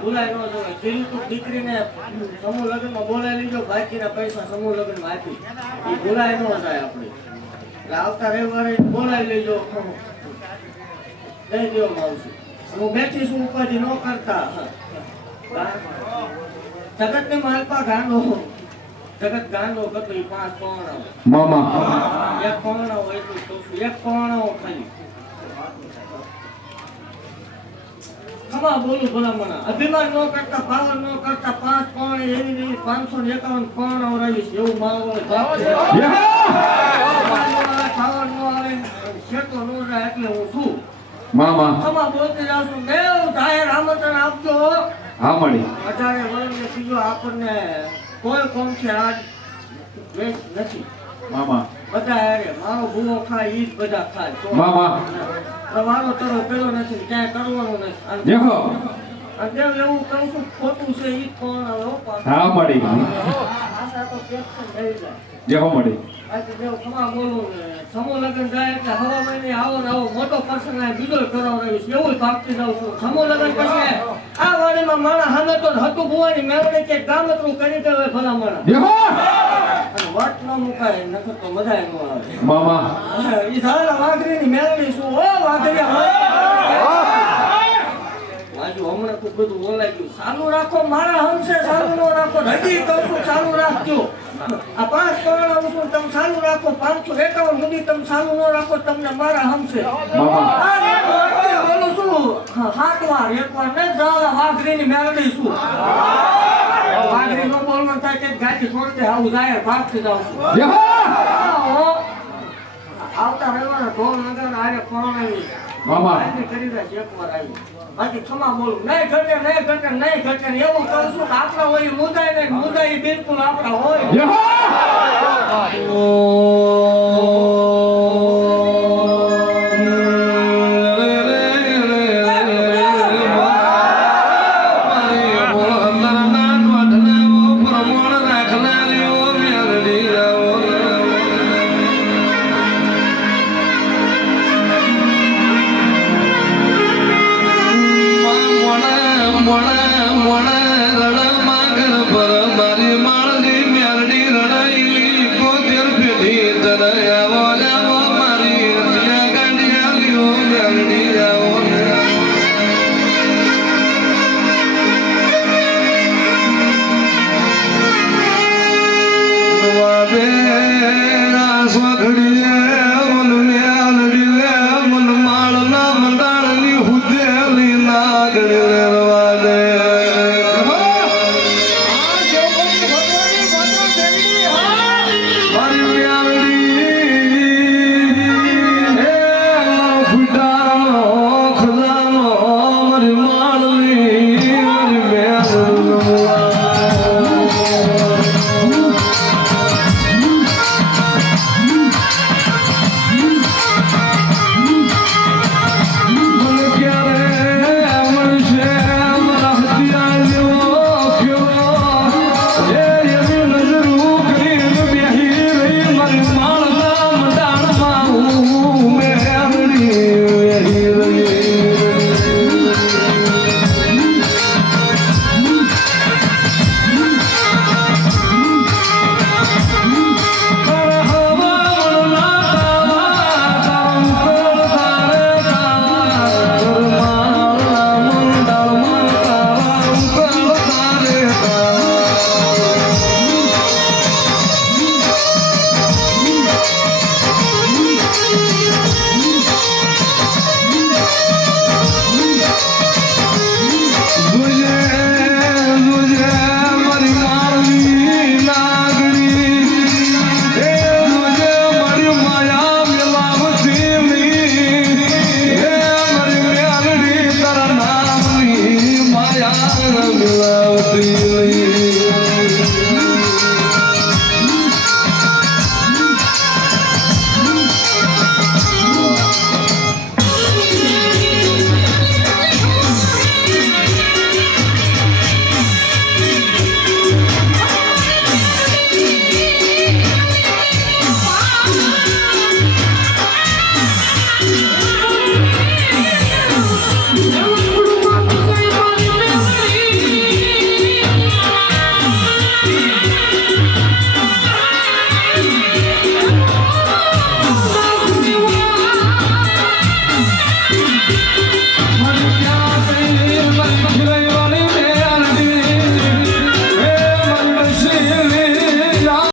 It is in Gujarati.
ભૂલાય ન જવાય ખેડૂત દીકરીને સમૂહ લગ્નમાં બોલાવી લીધો બાકીના પૈસા સમૂહ લગ્નમાં આપી. એ ભૂલાય ન જાય આપણે. એટલે આવતા રવિવારે બોલાવી લેજો લઈ દેવામાં આવશે હું બેઠી છું ઉપાધિ ન કરતા. જગત ને માલપા ગાંડો. જગત ગાંડો કરતો એ પાંચ પહોણા મામા. એક પહોણા હોય એટલું એક પહોણા ખાલી. ખમા બોલું ભલામણા અભિમાન ન કરતા પાવન ન કરતા પાંચ પણ એવી એવી પાંચસો ને એકાવન પણ રહીશ એવું છે. પાવર ન આવે, પાવર ન આવે, જાય એટલે હું છું. મામા. ખમા બોલતે જાઉં છું દેવ જાહેર આમંત્રણ આપજો. હા મળી. અઢારે વર્ષને કીધું આપણને કોઈ કોમ છે આજ નથી. મામા. બધા મારો ભૂવો ખાય ઈ જ બધા ખાય. મામા. મારો તો પેલો નથી ક્યાંય કરવાનું નથી. દેખો એવું કહું છું ખોટું છે કોણ આવે હો મળી દેખો મળી ને લગ્ન જાય એટલે હવા મહિને આવો ને આવો મોટો પ્રસંગ આ બીજો કરાવડાવીશ એવું ભાગતી જાઉં છું. સમૂહ લગ્ન પછી આ વાડીમાં માણસ સામે તો હતું ભુવાની મેળવે કે ગામતરું કરી ભલા માણસ દેખો ન મુકાય નકર તો ન આવે. મામા. ઈ સાલા વાઘરીની મેળવી શું ઓ વાઘરી બધું બોલાઈ ગયું ચાલુ રાખો મારા હંસે ચાલુ ન રાખો હજી કહું છું ચાલુ રાખજો. આ પાંચ કરોડ છું તમે ચાલુ રાખો પાંચસો એકાવન સુધી તમે ચાલુ ન રાખો તમને મારા હમશે મામા. આ હું અત્યારે બોલું છું. હા, સાત વાર એક વાર નહીં વાઘરી ની મેળવી શું વાઘરી નો બોલવાનું થાય કે ગાડી છોડી દે આવું જાય ભાગતી જાઉં છું. આવતા રવિવારે ઢોલ નગર આરે કોણ આવી મામા. આજની કરી દે એકવાર આવી. બાકી ખમા બોલું નહીં ઘટે નહીં ઘટે નહીં ઘટે. એવું કહું છું કે આપણા હોય મુદાય નહીં મુદાય બિલકુલ આપણા હોય. દેખો